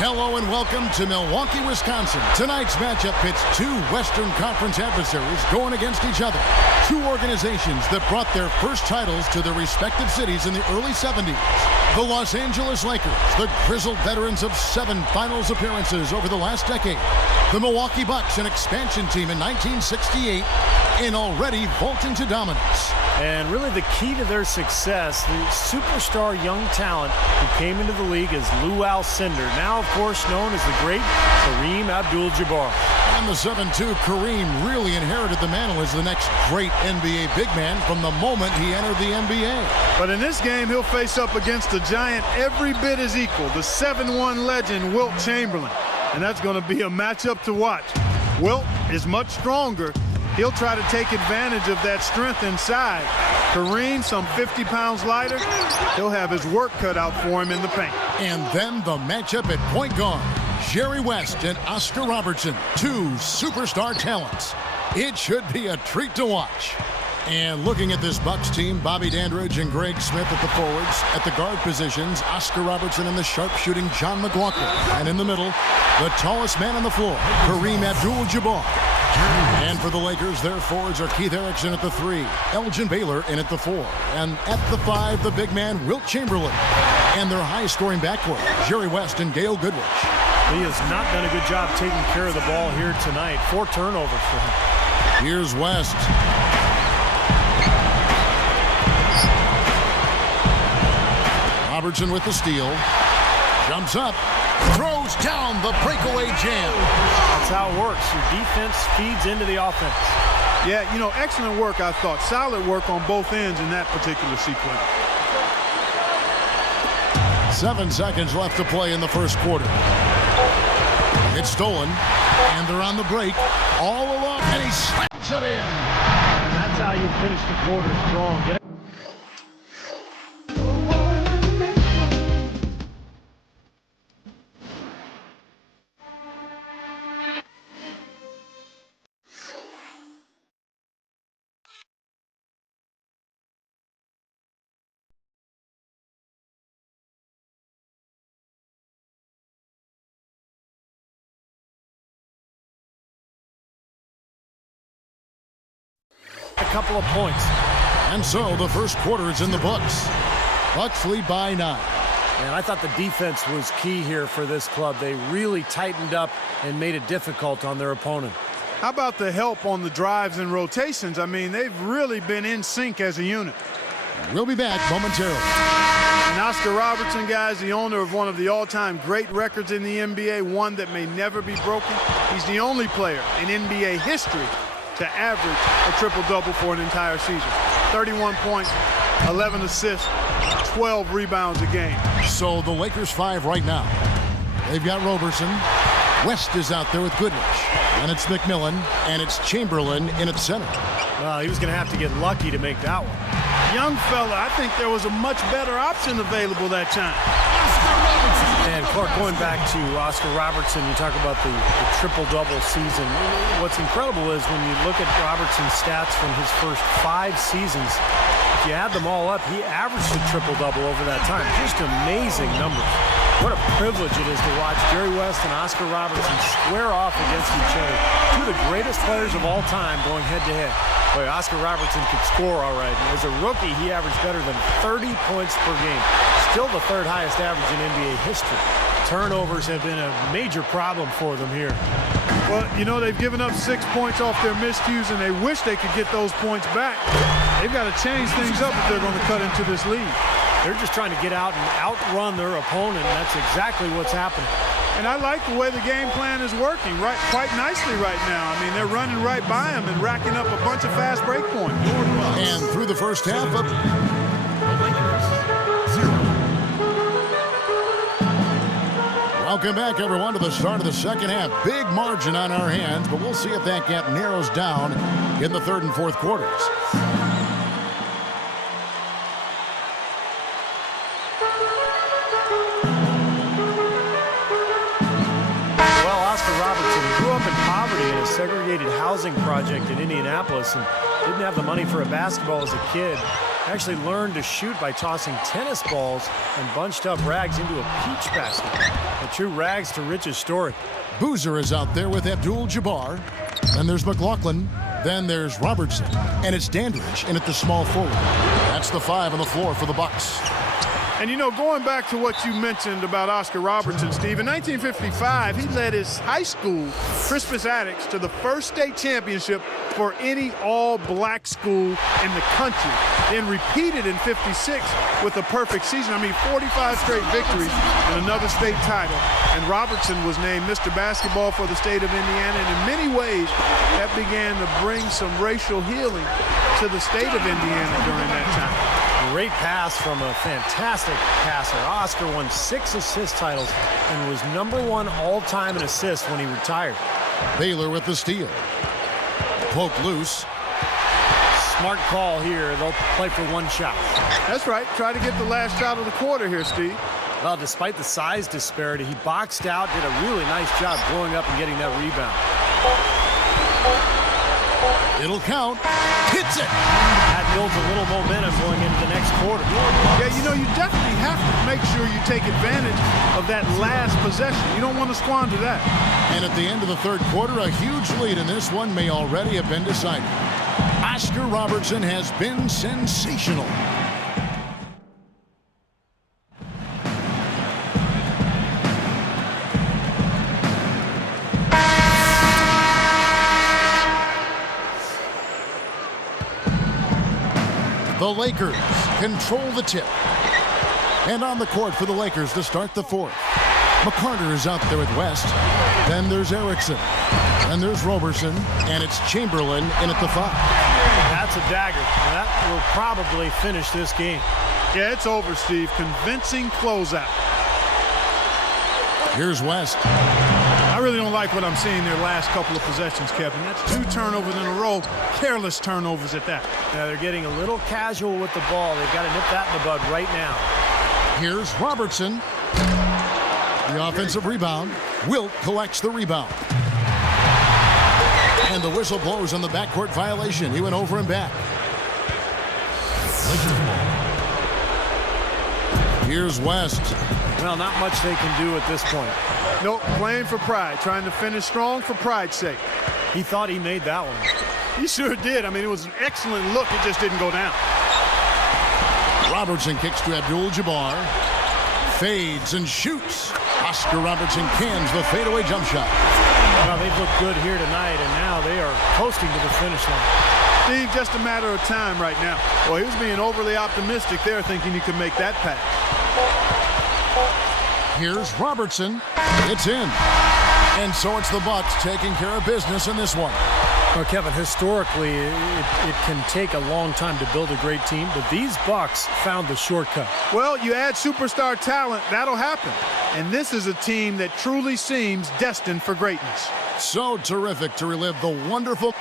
Hello and welcome to Milwaukee, Wisconsin. Tonight's matchup pits two Western Conference adversaries going against each other. Two organizations that brought their first titles to their respective cities in the early 70s. The Los Angeles Lakers, the grizzled veterans of 7 finals appearances over the last decade. The Milwaukee Bucks, an expansion team in 1968, and already vaulting to dominance. And really the key to their success, the superstar young talent who came into the league as Lou Alcindor, now of course known as the great Kareem Abdul-Jabbar. And the 7'2" Kareem really inherited the mantle as the next great NBA big man from the moment he entered the NBA. But in this game, he'll face up against a giant every bit as equal, the 7'1" legend Wilt Chamberlain. And that's going to be a matchup to watch. Wilt is much stronger. He'll try to take advantage of that strength inside. Kareem, some 50 pounds lighter, he'll have his work cut out for him in the paint. And then the matchup at point guard. Jerry West and Oscar Robertson, two superstar talents. It should be a treat to watch. And looking at this Bucks team, Bobby Dandridge and Greg Smith at the forwards. At the guard positions, Oscar Robertson and the sharpshooting John McLaughlin. And in the middle, the tallest man on the floor, Kareem Abdul-Jabbar. And for the Lakers, their forwards are Keith Erickson at the 3, Elgin Baylor in at the 4, and at the 5, the big man Wilt Chamberlain. And their high-scoring backcourt, Jerry West and Gail Goodrich. He has not done a good job taking care of the ball here tonight. 4 turnovers for him. Here's West. Robertson with the steal. Jumps up. Throws down the breakaway jam. That's how it works. Your defense feeds into the offense. Yeah, you know, excellent work, I thought. Solid work on both ends in that particular sequence. 7 seconds left to play in the first quarter. It's stolen, and they're on the break. All along, and he slaps it in. And that's how you finish the quarter strong. A couple of points. And so the first quarter is in the books. Bucks lead by 9. And I thought the defense was key here for this club. They really tightened up and made it difficult on their opponent. How about the help on the drives and rotations? I mean, they've really been in sync as a unit. We'll be back momentarily. And Oscar Robertson, guys, the owner of one of the all-time great records in the NBA, one that may never be broken. He's the only player in NBA history to average a triple-double for an entire season. 31 points, 11 assists, 12 rebounds a game. So the Lakers 5 right now. They've got Robertson. West is out there with Goodrich. And it's McMillan, and it's Chamberlain in at center. Well, he was going to have to get lucky to make that one. Young fella, I think there was a much better option available that time. And Clark, going back to Oscar Robertson, you talk about the triple-double season. What's incredible is when you look at Robertson's stats from his first 5 seasons, if you add them all up, he averaged a triple-double over that time. Just amazing numbers. What a privilege it is to watch Jerry West and Oscar Robertson square off against each other. Two of the greatest players of all time going head-to-head. Boy, Oscar Robertson could score all right. And as a rookie, he averaged better than 30 points per game. Still the 3rd highest average in NBA history. Turnovers have been a major problem for them here. Well, you know, they've given up 6 points off their miscues, and they wish they could get those points back. They've got to change things up if they're going to cut into this lead. They're just trying to get out and outrun their opponent, and that's exactly what's happening. And I like the way the game plan is working quite nicely right now. I mean, they're running right by him and racking up a bunch of fast break points. And through the first half of Welcome back, everyone, to the start of the second half. Big margin on our hands, but we'll see if that gap narrows down in the 3rd and 4th quarters. Segregated housing project in Indianapolis and didn't have the money for a basketball as a kid. Actually learned to shoot by tossing tennis balls and bunched up rags into a peach basket. A true rags to riches story. Boozer is out there with Abdul-Jabbar. Then there's McLaughlin. Then there's Robertson. And it's Dandridge in at the small forward. That's the 5 on the floor for the Bucks. And, you know, going back to what you mentioned about Oscar Robertson, Steve, in 1955, he led his high school, Crispus Attucks, to the first state championship for any all-black school in the country. Then repeated in 56 with a perfect season. I mean, 45 straight victories and another state title. And Robertson was named Mr. Basketball for the state of Indiana. And in many ways, that began to bring some racial healing to the state of Indiana during that time. Great pass from a fantastic passer. Oscar won 6 assist titles and was #1 all-time in assists when he retired. Baylor with the steal. Poke loose. Smart call here. They'll play for one shot. That's right. Try to get the last shot of the quarter here, Steve. Well, despite the size disparity, he boxed out, did a really nice job blowing up and getting that rebound. It'll count. Hits it. That builds a little momentum going into the next quarter. Yeah, you know, you definitely have to make sure you take advantage of that last possession. You don't want to squander that. And at the end of the third quarter, a huge lead in this one may already have been decided. Oscar Robertson has been sensational. The Lakers control the tip. And on the court for the Lakers to start the fourth. McCarter is out there with West. Then there's Erickson. Then there's Robertson. And it's Chamberlain in at the 5. That's a dagger. That will probably finish this game. Yeah, it's over, Steve. Convincing closeout. Here's West. I really don't like what I'm seeing their last couple of possessions, Kevin. That's 2 turnovers in a row. Careless turnovers at that. Yeah, they're getting a little casual with the ball. They've got to nip that in the bud right now. Here's Robertson. The offensive rebound. Wilt collects the rebound. And the whistle blows on the backcourt violation. He went over and back. Here's West. Well, not much they can do at this point. Nope, playing for pride. Trying to finish strong for pride's sake. He thought he made that one. He sure did. I mean, it was an excellent look. It just didn't go down. Robertson kicks to Abdul-Jabbar. Fades and shoots. Oscar Robertson cans the fadeaway jump shot. Well, they've looked good here tonight, and now they are coasting to the finish line. Steve, just a matter of time right now. Well, he was being overly optimistic there, thinking he could make that pass. Here's Robertson. It's in. And so it's the Bucks taking care of business in this one. Well, Kevin, historically, it can take a long time to build a great team, but these Bucks found the shortcut. Well, you add superstar talent, that'll happen. And this is a team that truly seems destined for greatness. So terrific to relive the wonderful